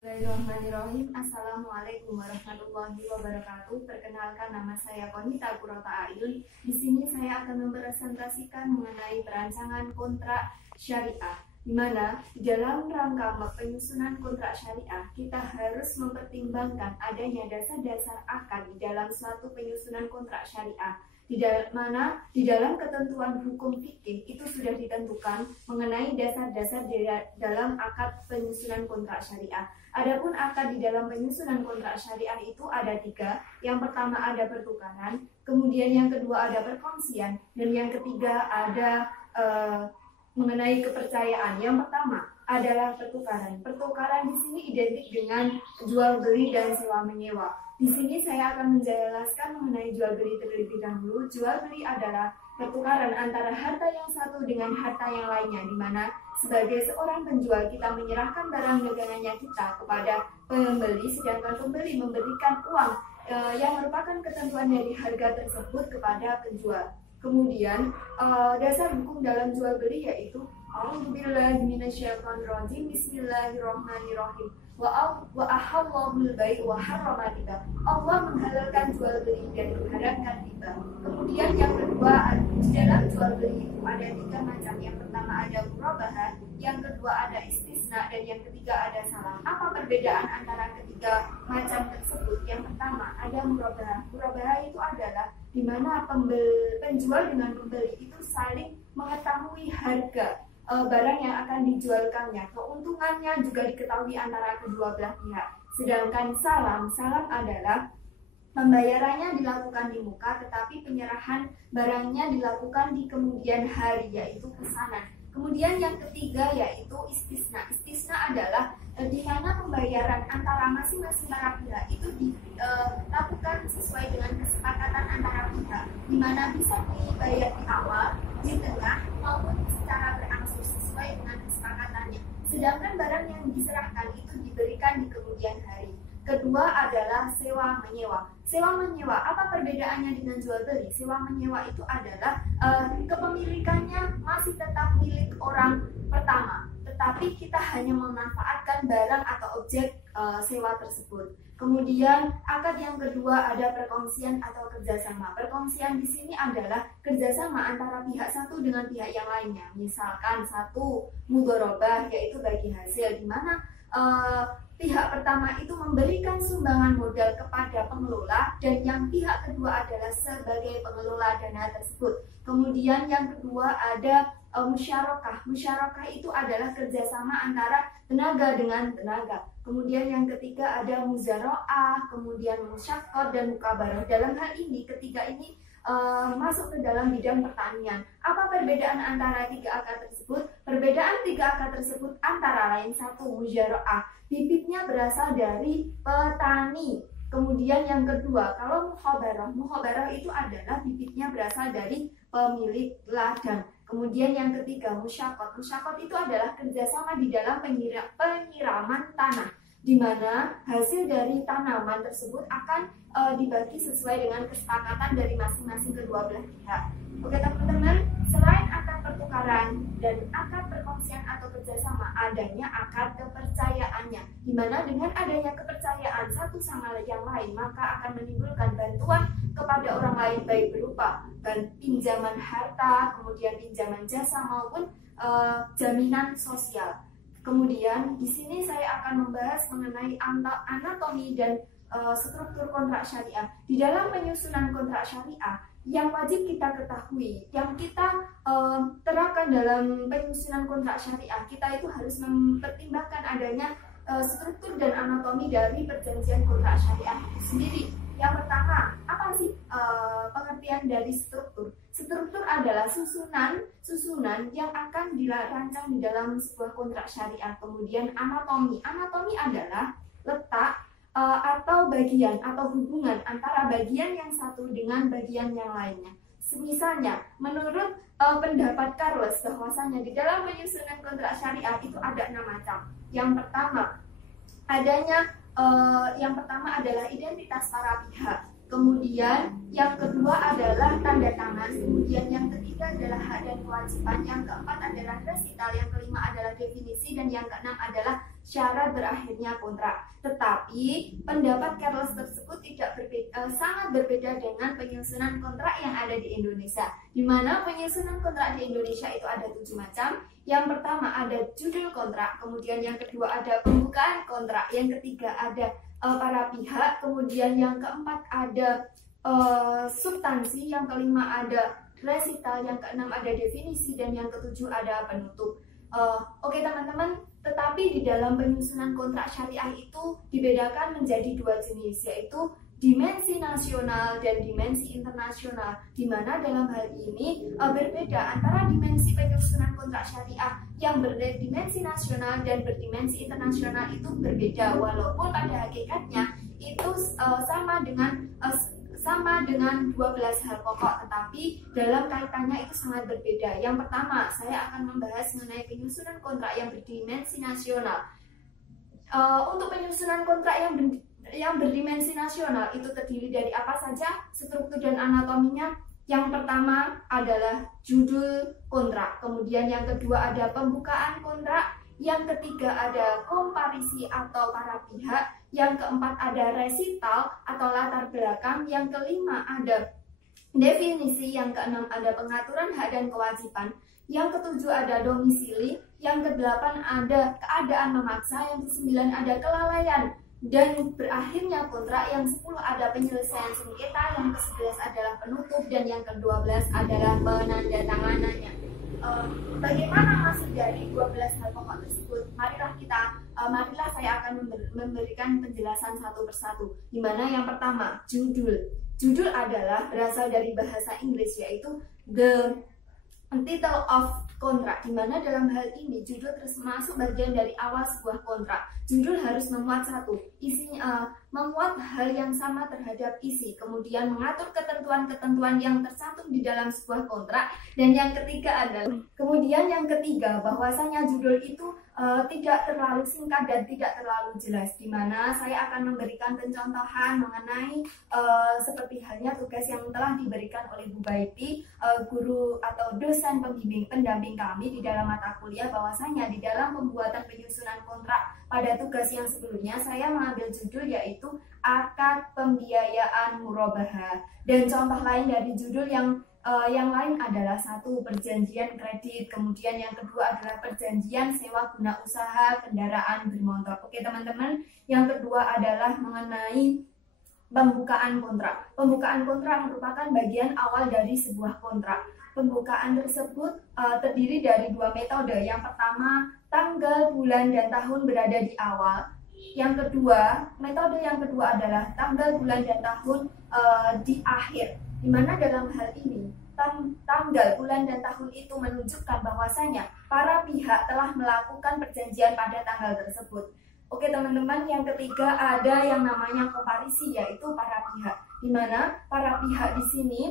Bismillahirrahmanirrahim. Assalamualaikum warahmatullahi wabarakatuh. Perkenalkan, nama saya Konita Kurota Ayun. Di sini saya akan mempresentasikan mengenai perancangan kontrak syariah, di mana di dalam rangka penyusunan kontrak syariah kita harus mempertimbangkan adanya dasar-dasar akad di dalam suatu penyusunan kontrak syariah. Di dalam ketentuan hukum fikih itu sudah ditentukan mengenai dasar-dasar dalam akad penyusunan kontrak syariah. Adapun akad di dalam penyusunan kontrak syariah itu ada 3. Yang pertama ada pertukaran, kemudian yang kedua ada perkongsian, dan yang ketiga ada mengenai kepercayaan. Yang pertama adalah pertukaran. Pertukaran di sini identik dengan jual beli dan sewa menyewa. Di sini saya akan menjelaskan mengenai jual beli terlebih dahulu. Jual beli adalah pertukaran antara harta yang satu dengan harta yang lainnya, di mana sebagai seorang penjual kita menyerahkan barang dagangannya kita kepada pembeli, sedangkan pembeli memberikan uang yang merupakan ketentuan dari harga tersebut kepada penjual. Kemudian dasar hukum dalam jual beli yaitu A'udzubillahi minasyaitonirrajim. Bismillahirrahmanirrahim. Wa ahallahul bai' wa harrama riba. Allah menghalalkan jual beli dan mengharamkan riba. Kemudian yang kedua, di dalam jual beli itu ada 3 macam. Yang pertama ada murabahah, yang kedua ada istisna, dan yang ketiga ada salam. Apa perbedaan antara ketiga macam tersebut? Yang pertama ada murabahah. Murabahah itu adalah di mana penjual dengan pembeli itu saling mengetahui harga barang yang akan dijualkannya, keuntungannya juga diketahui antara kedua belah pihak. Sedangkan salam adalah pembayarannya dilakukan di muka, tetapi penyerahan barangnya dilakukan di kemudian hari, yaitu pesanan. Kemudian yang ketiga yaitu istisna. Istisna adalah di mana pembayaran antara masing-masing para pihak itu dilakukan sesuai dengan kesepakatan antara pihak, di mana bisa dibayar di awal, di tengah, maupun secara berangsur sesuai dengan kesepakatannya. Sedangkan barang yang diserahkan itu diberikan di kemudian hari. Kedua adalah sewa menyewa. Sewa menyewa, apa perbedaannya dengan jual beli? Sewa menyewa itu adalah kepemilikannya masih tetap milik orang pertama, tetapi kita hanya memanfaatkan barang atau objek sewa tersebut. Kemudian akad yang kedua ada perkongsian atau kerjasama. Perkongsian di sini adalah kerjasama antara pihak satu dengan pihak yang lainnya. Misalkan satu mudharabah, yaitu bagi hasil, di mana pihak pertama itu memberikan sumbangan modal kepada pengelola, dan yang pihak kedua adalah sebagai pengelola dana tersebut. Kemudian yang kedua ada musyarakah. Musyarakah itu adalah kerjasama antara tenaga dengan tenaga. Kemudian yang ketiga ada muzara'ah, kemudian musyaqqah dan mukabarah. Dalam hal ini ketiga ini masuk ke dalam bidang pertanian. Apa perbedaan antara 3 akad tersebut? Perbedaan 3 akad tersebut antara lain, satu, muzara'ah, bibitnya berasal dari petani. Kemudian yang kedua, kalau muhabarah itu adalah bibitnya berasal dari pemilik ladang. Kemudian yang ketiga, musyaqqah. Musyaqqah itu adalah kerjasama di dalam penyiraman tanah, di mana hasil dari tanaman tersebut akan dibagi sesuai dengan kesepakatan dari masing-masing kedua belah pihak. Oke teman-teman, selain akad pertukaran dan akad perkongsian atau kerjasama, adanya akad kepercayaannya, di mana dengan adanya kepercayaan satu sama yang lain, maka akan menimbulkan bantuan kepada orang lain, baik berupa pinjaman harta, kemudian pinjaman jasa, maupun jaminan sosial. Kemudian di sini saya akan membahas mengenai anatomi dan struktur kontrak syariah. Di dalam penyusunan kontrak syariah, yang wajib kita ketahui, yang kita terapkan dalam penyusunan kontrak syariah, kita itu harus mempertimbangkan adanya struktur dan anatomi dari perjanjian kontrak syariah itu sendiri. Yang pertama, apa sih pengertian dari struktur? Struktur adalah susunan yang akan dirancang di dalam sebuah kontrak syariah. Kemudian anatomi adalah letak atau bagian atau hubungan antara bagian yang satu dengan bagian yang lainnya. Misalnya, menurut pendapat Carlos bahwasanya di dalam penyusunan kontrak syariah itu ada 6 macam. Yang pertama adalah identitas para pihak. Kemudian yang kedua adalah tanda tangan. Kemudian yang ketiga adalah hak dan kewajiban. Yang keempat adalah resital. Yang kelima adalah definisi, dan yang keenam adalah syarat berakhirnya kontrak. Tetapi pendapat Charles tersebut sangat berbeda dengan penyusunan kontrak yang ada di Indonesia, di mana penyusunan kontrak di Indonesia itu ada 7 macam. Yang pertama ada judul kontrak, kemudian yang kedua ada pembukaan kontrak, yang ketiga ada para pihak, kemudian yang keempat ada substansi, yang kelima ada resital, yang keenam ada definisi, dan yang ketujuh ada penutup. Oke teman-teman, tetapi di dalam penyusunan kontrak syariah itu dibedakan menjadi 2 jenis, yaitu dimensi nasional dan dimensi internasional, di mana dalam hal ini berbeda antara dimensi penyusunan kontrak syariah yang berdimensi nasional dan berdimensi internasional itu berbeda, walaupun pada hakikatnya itu sama dengan 12 hal pokok, tetapi dalam kaitannya itu sangat berbeda. Yang pertama, saya akan membahas mengenai penyusunan kontrak yang berdimensi nasional. Untuk penyusunan kontrak yang berdimensi nasional itu terdiri dari apa saja, struktur dan anatominya. Yang pertama adalah judul kontrak, kemudian yang kedua ada pembukaan kontrak, yang ketiga ada komparisi atau para pihak, yang keempat ada resital atau latar belakang, yang kelima ada definisi, yang keenam ada pengaturan hak dan kewajiban, yang ketujuh ada domisili, yang kedelapan ada keadaan memaksa, yang kesembilan ada kelalaian dan berakhirnya kontrak, yang 10 ada penyelesaian sengketa, yang ke-11 adalah penutup, dan yang ke-12 adalah penandatanganannya. Bagaimana maksud dari 12 hal pokok tersebut? Marilah saya akan memberikan penjelasan satu persatu. Di mana yang pertama, judul. Judul adalah berasal dari bahasa Inggris, yaitu the title of kontrak, di mana dalam hal ini judul termasuk bagian dari awal sebuah kontrak. Judul harus memuat memuat hal yang sama terhadap isi, kemudian mengatur ketentuan-ketentuan yang tercantum di dalam sebuah kontrak, dan yang ketiga bahwasanya judul itu tidak terlalu singkat dan tidak terlalu jelas, di mana saya akan memberikan pencontohan mengenai seperti halnya tugas yang telah diberikan oleh Bu Baiti, guru atau dosen pendamping kami di dalam mata kuliah, bahwasanya di dalam pembuatan penyusunan kontrak pada tugas yang sebelumnya saya mengambil judul yaitu akad pembiayaan murabahah, dan contoh lain dari judul yang lain adalah satu, perjanjian kredit, kemudian yang kedua adalah perjanjian sewa guna usaha kendaraan bermotor. Oke teman-teman, yang kedua adalah mengenai pembukaan kontrak. Pembukaan kontrak merupakan bagian awal dari sebuah kontrak. Pembukaan tersebut terdiri dari 2 metode. Yang pertama, tanggal, bulan, dan tahun berada di awal. Metode yang kedua adalah tanggal, bulan, dan tahun di akhir. Di mana dalam hal ini tanggal, bulan, dan tahun itu menunjukkan bahwasanya para pihak telah melakukan perjanjian pada tanggal tersebut. Oke teman-teman, yang ketiga ada yang namanya komparisi, yaitu para pihak. Di mana para pihak di sini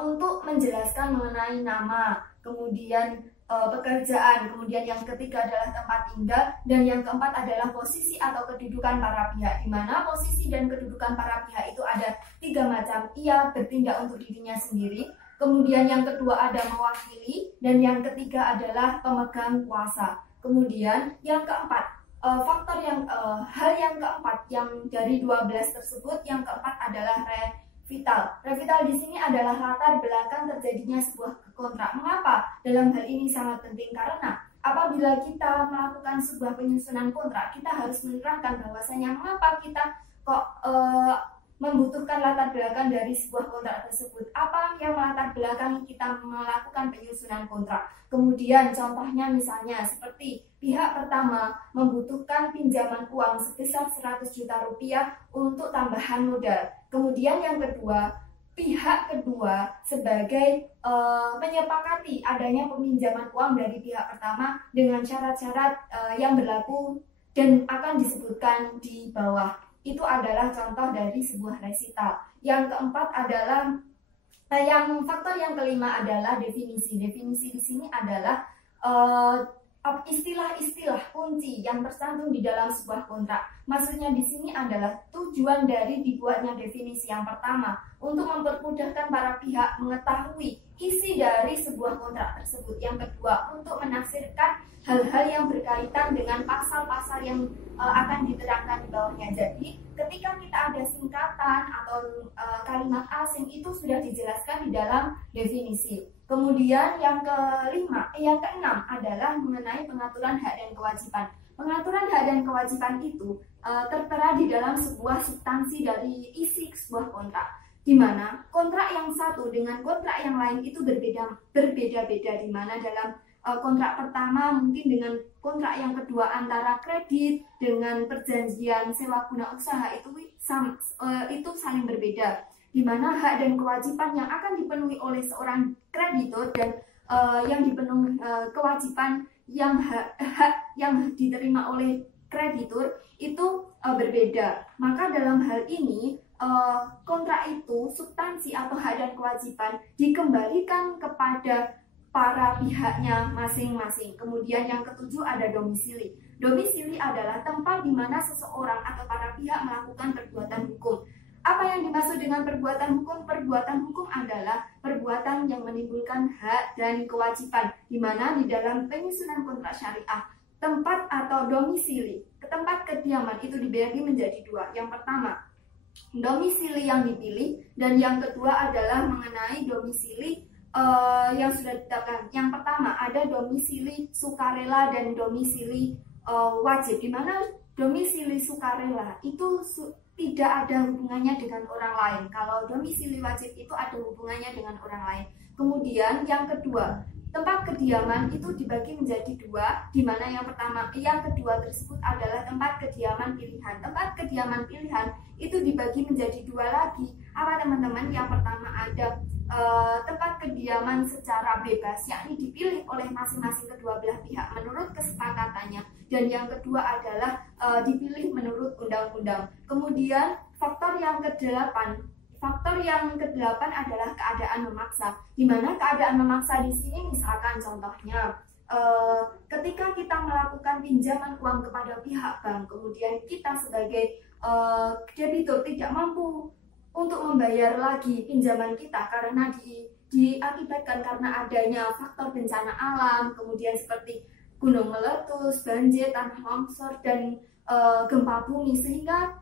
untuk menjelaskan mengenai nama, kemudian pekerjaan, kemudian yang ketiga adalah tempat tinggal, dan yang keempat adalah posisi atau kedudukan para pihak, di mana posisi dan kedudukan para pihak itu ada 3 macam. Ia bertindak untuk dirinya sendiri, kemudian yang kedua ada mewakili, dan yang ketiga adalah pemegang kuasa. Kemudian yang keempat, hal yang keempat yang dari 12 tersebut, yang keempat adalah revital. Revital di sini adalah latar belakang terjadinya sebuah kontrak. Mengapa dalam hal ini sangat penting? Karena apabila kita melakukan sebuah penyusunan kontrak, kita harus menerangkan bahwasanya mengapa kita kok membutuhkan latar belakang dari sebuah kontrak tersebut. Apa yang melatar belakang kita melakukan penyusunan kontrak? Kemudian contohnya misalnya seperti pihak pertama membutuhkan pinjaman uang sebesar 100 juta rupiah untuk tambahan modal. Kemudian yang kedua, pihak kedua sebagai menyepakati adanya peminjaman uang dari pihak pertama dengan syarat-syarat yang berlaku dan akan disebutkan di bawah. Itu adalah contoh dari sebuah resital. Yang keempat adalah faktor yang kelima adalah definisi. Definisi di sini adalah istilah-istilah kunci yang tercantum di dalam sebuah kontrak. Maksudnya di sini adalah tujuan dari dibuatnya definisi yang pertama untuk mempermudahkan para pihak mengetahui isi dari sebuah kontrak tersebut. Yang kedua, untuk menafsirkan hal-hal yang berkaitan dengan pasal-pasal yang akan diterangkan di bawahnya. Jadi, ketika kita ada singkatan atau kalimat asing itu sudah dijelaskan di dalam definisi. Kemudian yang keenam adalah mengenai pengaturan hak dan kewajiban. Pengaturan hak dan kewajiban itu tertera di dalam sebuah substansi dari isi sebuah kontrak, di mana kontrak yang satu dengan kontrak yang lain itu berbeda-beda, di mana dalam kontrak pertama mungkin dengan kontrak yang kedua antara kredit dengan perjanjian sewa guna usaha itu saling berbeda, di mana hak dan kewajiban yang akan dipenuhi oleh seorang kreditor dan yang dipenuhi kewajiban yang hak yang diterima oleh kreditur itu berbeda. Maka dalam hal ini kontrak itu substansi atau hak dan kewajiban dikembalikan kepada para pihaknya masing-masing. Kemudian yang ketujuh ada domisili. Domisili adalah tempat di mana seseorang atau para pihak melakukan perbuatan hukum. Apa yang dimaksud dengan perbuatan hukum? Perbuatan hukum adalah perbuatan yang menimbulkan hak dan kewajiban, di mana di dalam penyusunan kontrak syariah, tempat atau domisili, tempat kediaman itu dibagi menjadi dua. Yang pertama, domisili yang dipilih, dan yang kedua adalah mengenai domisili yang sudah ditetapkan. Yang pertama ada domisili sukarela dan domisili wajib, di mana domisili sukarela itu tidak ada hubungannya dengan orang lain. Kalau domisili wajib itu ada hubungannya dengan orang lain. Kemudian yang kedua, tempat kediaman itu dibagi menjadi dua, di mana yang kedua tersebut adalah tempat kediaman pilihan. Tempat kediaman pilihan itu dibagi menjadi dua lagi. Apa teman-teman? Yang pertama ada tempat kediaman secara bebas, yakni dipilih oleh masing-masing kedua belah pihak menurut kesepakatannya, dan yang kedua adalah dipilih menurut undang-undang. Kemudian faktor yang kedelapan adalah keadaan memaksa, di mana keadaan memaksa di sini misalkan contohnya ketika kita melakukan pinjaman uang kepada pihak bank, kemudian kita sebagai debitur tidak mampu untuk membayar lagi pinjaman kita karena diakibatkan karena adanya faktor bencana alam, kemudian seperti gunung meletus, banjir, tanah longsor, dan gempa bumi, sehingga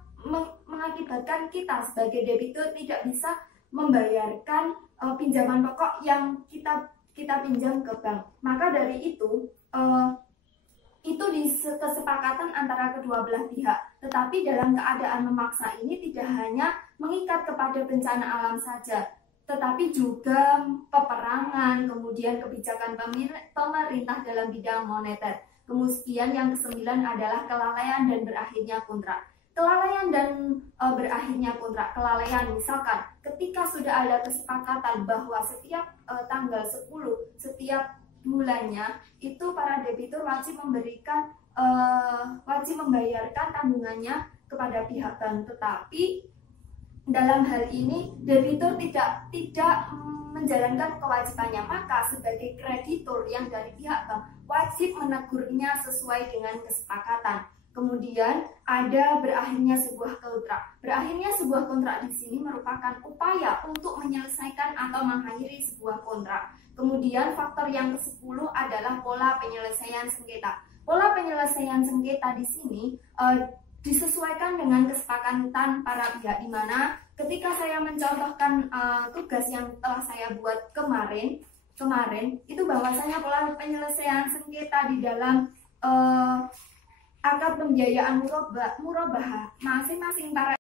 mengakibatkan kita sebagai debitur tidak bisa membayarkan pinjaman pokok yang kita pinjam ke bank. Maka dari itu di kesepakatan antara kedua belah pihak. Tetapi dalam keadaan memaksa ini tidak hanya mengikat kepada bencana alam saja, tetapi juga peperangan, kemudian kebijakan pemerintah dalam bidang moneter. Kemudian yang kesembilan adalah kelalaian dan berakhirnya kontrak. Kelalaian dan berakhirnya kontrak. Kelalaian misalkan ketika sudah ada kesepakatan bahwa setiap tanggal 10 setiap bulannya itu para debitur wajib membayarkan tanggungannya kepada pihak bank, tetapi dalam hal ini debitur tidak menjalankan kewajibannya, maka sebagai kreditur yang dari pihak bank wajib menegurnya sesuai dengan kesepakatan. Kemudian ada berakhirnya sebuah kontrak. Berakhirnya sebuah kontrak di sini merupakan upaya untuk menyelesaikan atau mengakhiri sebuah kontrak. Kemudian faktor yang ke-10 adalah pola penyelesaian sengketa. Pola penyelesaian sengketa di sini disesuaikan dengan kesepakatan para pihak, di mana ketika saya mencontohkan tugas yang telah saya buat kemarin itu bahwasanya pola penyelesaian sengketa di dalam akad pembiayaan murabahah masing-masing para